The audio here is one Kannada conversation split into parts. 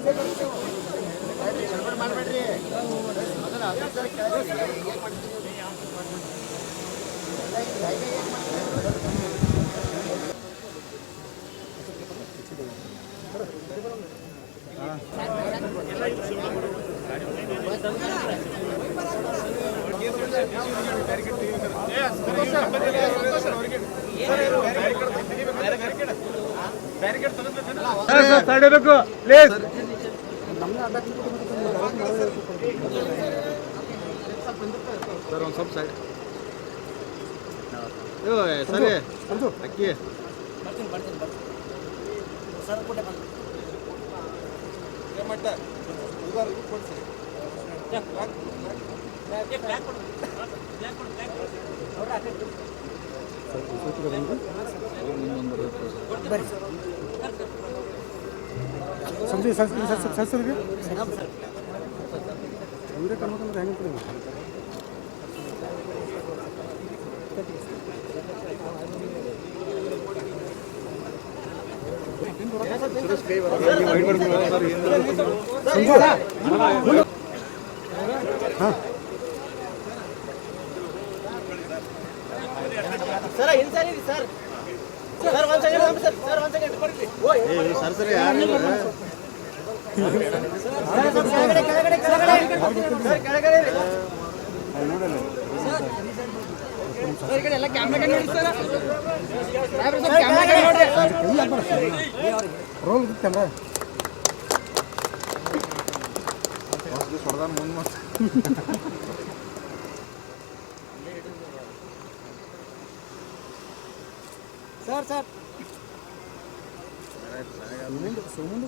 ತಡಿಬೇಕು ಅಕ್ಕಿ ಸಂಜೆ ಸರ್. ಸರ್ ಸರ್ ಹೆಂಗೆ ಕೊಡಿ ಸರ್ ಇನ್ ಸರ್ ಇರಿ ಸರ್ ಸರ್ ಒಂದ್ ಸೆಕೆಂಡ್ ಸರ್ ಸರ್ ಒಂದ್ ಸೆಕೆಂಡ್ ಓ ಸರ್ ಸರಿ ಯಾರು ಕೆಳಗಡೆ ಕೆಳಗಡೆ ಕೆಳಗಡೆ ಸರ್ ಕೆಳಗಡೆ ಇರಿ. ಸರ್ ಈ ಕಡೆ ಎಲ್ಲ ಕ್ಯಾಮ್ರಾ ಕಡೆ ನೋಡಿ ಸರ್ ಸಾಹೇಬ್ರೆ ಸ್ವಲ್ಪ ಕ್ಯಾಮ್ರಾ ಕಡೆ ನೋಡ್ರಿ ರೋಲ್ ಕ್ಯಾಮ್ರಾ ಸರ್ ಸರ್ ಸುಮ್ಮನೆ ಸುಮ್ಮನೆ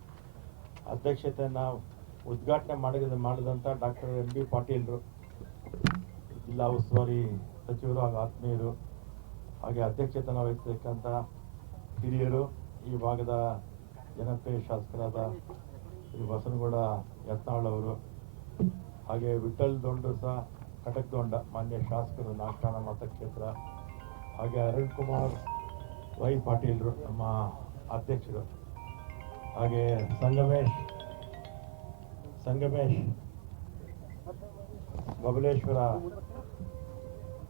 ಅಧ್ಯಕ್ಷತೆಯನ್ನು ಉದ್ಘಾಟನೆ ಮಾಡಿದ ಮಾಡಿದಂಥ ಡಾಕ್ಟರ್ ಎಂ ಬಿ ಪಾಟೀಲ್ರು, ಜಿಲ್ಲಾ ಉಸ್ತುವಾರಿ ಸಚಿವರು ಹಾಗೂ ಆತ್ಮೀಯರು, ಹಾಗೆ ಅಧ್ಯಕ್ಷತೆಯನ್ನು ವಹಿಸತಕ್ಕಂಥ ಹಿರಿಯರು, ಈ ಭಾಗದ ಜನಪ್ರಿಯ ಶಾಸಕರಾದ ಶ್ರೀ ಬಸನಗೌಡ ಯತ್ನಾಳ್ ಹಾಗೆ ವಿಠಲ್ ದೊಂಡು ಸಹ ಕಟಕ್ ದೊಂಡ, ಮಾನ್ಯ ಶಾಸಕರು ನಾಗಠಾಣ ಮತಕ್ಷೇತ್ರ, ಹಾಗೆ ಅರುಣ್ ಕುಮಾರ್ ವೈ ಪಾಟೀಲ್ರು, ನಮ್ಮ ಅಧ್ಯಕ್ಷರು. ಹಾಗೆ ಸಂಗಮೇಶ್ ಸಂಗಮೇಶ್, ಬಬಲೇಶ್ವರ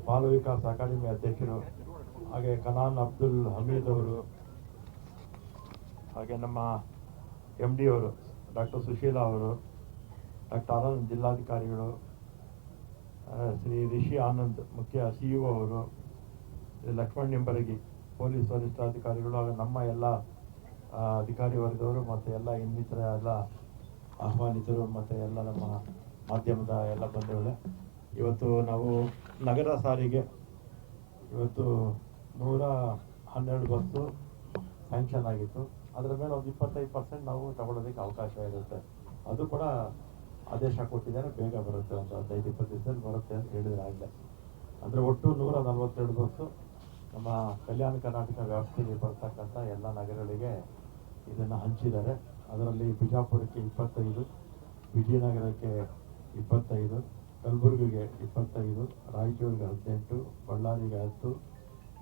ಬಾಲ ಅಕಾಡೆಮಿ ಅಧ್ಯಕ್ಷರು, ಹಾಗೆ ಕನಾನ್ ಅಬ್ದುಲ್ ಹಮೀದ್ ಅವರು, ಹಾಗೆ ನಮ್ಮ ಎಂ ಡಿ ಅವರು, ಡಾಕ್ಟರ್ ಸುಶೀಲಾ ಅವರು, ಡಾಕ್ಟರ್ ಆನಂದ್ ಜಿಲ್ಲಾಧಿಕಾರಿಗಳು ಶ್ರೀ ರಿಷಿ ಆನಂದ್ ಮುಖ್ಯ ಸಿ ಇಒ ಅವರು, ಶ್ರೀ ಲಕ್ಷ್ಮಣ್ ನಿಂಬರಗಿ, ಪೊಲೀಸ್ ವರಿಷ್ಠಾಧಿಕಾರಿಗಳು, ಹಾಗೆ ನಮ್ಮ ಎಲ್ಲ ಅಧಿಕಾರಿ ವರ್ಗದವರು ಮತ್ತು ಎಲ್ಲ ಇನ್ನಿತರ ಎಲ್ಲ ಆಹ್ವಾನಿತರು ಮತ್ತು ಎಲ್ಲ ನಮ್ಮ ಮಾಧ್ಯಮದ ಎಲ್ಲ ಬಂಧುಗಳೇ. ಇವತ್ತು ನಾವು ನಗರ ಸಾರಿಗೆ ಇವತ್ತು ನೂರ ಹನ್ನೆರಡು ಬಸ್ಸು ಸ್ಯಾಂಕ್ಷನ್ ಆಗಿತ್ತು. ಅದರ ಮೇಲೆ ಒಂದು ಇಪ್ಪತ್ತೈದು ಪರ್ಸೆಂಟ್ ನಾವು ತಗೊಳ್ಳೋದಕ್ಕೆ ಅವಕಾಶ ಇರುತ್ತೆ. ಅದು ಕೂಡ ಆದೇಶ ಕೊಟ್ಟಿದ್ದಾರೆ, ಬೇಗ ಬರುತ್ತೆ ಒಂದು ಹದಿನೈದು ಇಪ್ಪತ್ತು ದಿವಸದಲ್ಲಿ ಬರುತ್ತೆ ಅಂತ ಹೇಳಿದ್ರೆ ಆಗಲೇ. ಅಂದರೆ ಒಟ್ಟು ನೂರ ನಲವತ್ತೆರಡು ಬಸ್ಸು ನಮ್ಮ ಕಲ್ಯಾಣ ಕರ್ನಾಟಕ ವ್ಯಾಪ್ತಿಯಲ್ಲಿ ಬರ್ತಕ್ಕಂಥ ಎಲ್ಲ ನಗರಗಳಿಗೆ ಇದನ್ನು ಹಂಚಿದ್ದಾರೆ. ಅದರಲ್ಲಿ ಬಿಜಾಪುರಕ್ಕೆ ಇಪ್ಪತ್ತೈದು, ವಿಜಯನಗರಕ್ಕೆ ಇಪ್ಪತ್ತೈದು, ಕಲಬುರಗಿಗೆ ಇಪ್ಪತ್ತೈದು, ರಾಯಚೂರಿಗೆ ಹದಿನೆಂಟು, ಬಳ್ಳಾರಿಗೆ ಹತ್ತು,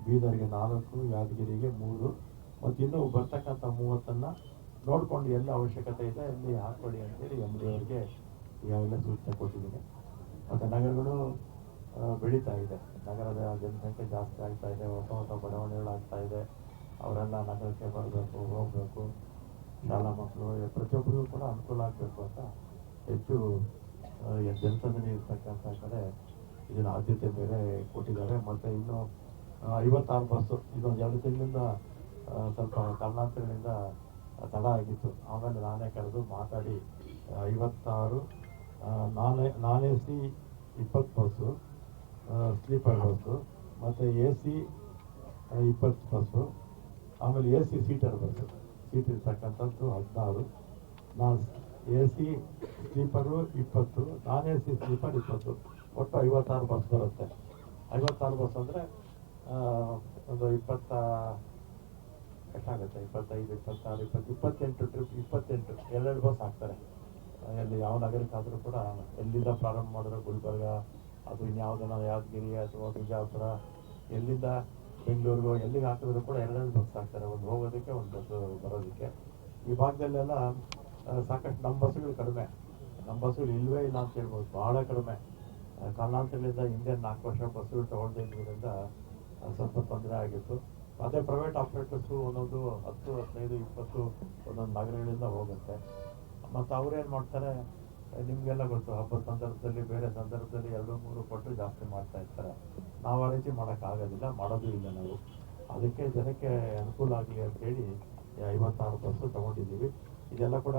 ಬೀದರ್ಗೆ ನಾಲ್ಕು, ಯಾದಗಿರಿಗೆ ಮೂರು ಮತ್ತು ಇನ್ನೂ ಬರ್ತಕ್ಕಂಥ ಮೂವತ್ತನ್ನು ನೋಡಿಕೊಂಡು ಎಲ್ಲಿ ಅವಶ್ಯಕತೆ ಇದೆ ಅಲ್ಲಿ ಹಾಕ್ಕೊಳ್ಳಿ ಅಂತೇಳಿ ಎಂ ಡಿ ಅವರಿಗೆ ಈಗಾಗಲೇ ಸೂಚನೆ ಕೊಟ್ಟಿದ್ದೀನಿ. ಮತ್ತು ನಗರಗಳು ಬೆಳೀತಾ ಇದೆ. ನಗರದ ಜನಸಂಖ್ಯೆ ಜಾಸ್ತಿ ಆಗ್ತಾ ಇದೆ, ಹೊಸ ಹೊಸ ಬಡಾವಣೆಗಳಾಗ್ತಾ ಇದೆ. ಅವರೆಲ್ಲ ನಗರಕ್ಕೆ ಬರಬೇಕು, ಹೋಗಬೇಕು. ಶಾಲಾ ಮಕ್ಕಳು, ಪ್ರತಿಯೊಬ್ಬರಿಗೂ ಕೂಡ ಅನುಕೂಲ ಆಗಬೇಕು ಅಂತ ಹೆಚ್ಚು ಜನಸಂದಣಿ ಇರ್ತಕ್ಕಂಥ ಕಡೆ ಇದನ್ನ ಆದ್ಯತೆ ಮೇಲೆ ಕೊಟ್ಟಿದ್ದಾರೆ. ಮತ್ತು ಇನ್ನು ಐವತ್ತಾರು ಬಸ್ಸು, ಇದೊಂದು ಎರಡು ತಿಂಗಳಿಂದ ಸ್ವಲ್ಪ ಕಾರಣಾಂತರಗಳಿಂದ ತಡ ಆಗಿತ್ತು. ಆಮೇಲೆ ನಾನೇ ಕರೆದು ಮಾತಾಡಿ ಐವತ್ತಾರು ನಾನ್ ನಾನ್ ಎ ಸಿ ಇಪ್ಪತ್ತು ಬಸ್ಸು ಸ್ಲೀಪರ್ ಬಸ್ಸು, ಮತ್ತು ಎ ಸಿ ಇಪ್ಪತ್ತು ಬಸ್ಸು ಆಮೇಲೆ A C seater bus seat ಇರ್ತಕ್ಕಂಥದ್ದು ಹದಿನಾರು. ನಾನು ಎ ಸಿ ಸ್ಲೀಪರು ಇಪ್ಪತ್ತು, ನಾನ್ ಎ ಸಿ ಸ್ಲೀಪರ್ ಇಪ್ಪತ್ತು. ಒಟ್ಟು ಐವತ್ತಾರು ಬಸ್ ಬರುತ್ತೆ. ಐವತ್ತಾರು ಬಸ್ ಅಂದರೆ ಒಂದು ಇಪ್ಪತ್ತ, ಎಷ್ಟಾಗುತ್ತೆ? ಇಪ್ಪತ್ತೈದು, ಇಪ್ಪತ್ತಾರು, ಇಪ್ಪತ್ತು, ಇಪ್ಪತ್ತೆಂಟು ಟ್ರಿಪ್ ಇಪ್ಪತ್ತೆಂಟು. ಎರಡೆರಡು ಬಸ್ ಹಾಕ್ತಾರೆ ಎಲ್ಲಿ ಯಾವ ನಗರಕ್ಕಾದರೂ ಕೂಡ ಎಲ್ಲಿಂದ ಪ್ರಾರಂಭ ಮಾಡಿದ್ರೆ ಗುಲ್ಬರ್ಗ, ಅದು ಇನ್ಯಾವುದನ್ನ ಯಾದಗಿರಿ ಅಥವಾ ಬಿಜಾಪುರ, ಎಲ್ಲಿಂದ ಬೆಂಗಳೂರಿಗೋ ಎಲ್ಲಿಗೆ ಹಾಕಿದ್ರು ಕೂಡ ಎರಡೆರಡು ಬಸ್ ಹಾಕ್ತಾರೆ ಒಂದು ಹೋಗೋದಕ್ಕೆ ಒಂದು ಬಸ್ ಬರೋದಕ್ಕೆ. ಈ ಭಾಗದಲ್ಲೆಲ್ಲ ಸಾಕಷ್ಟು ನಮ್ಮ ಬಸ್ಸುಗಳು ಕಡಿಮೆ. ನಮ್ಮ ಬಸ್ಸುಗಳು ಇಲ್ಲವೇ ಇಲ್ಲ ಅಂತ ಹೇಳ್ಬೋದು. ಭಾಳ ಕಡಿಮೆ. ಕಾರಣಾಂತರಗಳಿಂದ ಹಿಂದೆ ನಾಲ್ಕು ವರ್ಷ ಬಸ್ಸುಗಳು ಆ, ಸ್ವಲ್ಪ ತೊಂದರೆ ಆಗಿತ್ತು. ಅದೇ ಪ್ರೈವೇಟ್ ಆಪ್ರೇಟರ್ಸು ಒಂದೊಂದು ಹತ್ತು ಹದಿನೈದು ಇಪ್ಪತ್ತು ಒಂದೊಂದು ನಗರಗಳಿಂದ ಹೋಗುತ್ತೆ. ಮತ್ತು ಅವ್ರೇನು ಮಾಡ್ತಾರೆ? ನಿಮ್ಗೆಲ್ಲ ಗೊತ್ತು. ಹಬ್ಬದ ಸಂದರ್ಭದಲ್ಲಿ, ಬೇರೆ ಸಂದರ್ಭದಲ್ಲಿ ಎರಡು ಮೂರು ಪಟ್ಟು ಜಾಸ್ತಿ ಮಾಡ್ತಾ ಇರ್ತಾರೆ. ನಾವು ಆ ರೀತಿ ಮಾಡೋಕ್ಕಾಗೋದಿಲ್ಲ ಮಾಡೋದು ಇಲ್ಲ ನಾವು. ಅದಕ್ಕೆ ಜನಕ್ಕೆ ಅನುಕೂಲ ಆಗಲಿ ಅಂತೇಳಿ ಐವತ್ತಾರು ಬಸ್ಸು ತಗೊಂಡಿದ್ದೀವಿ. ಇದೆಲ್ಲ ಕೂಡ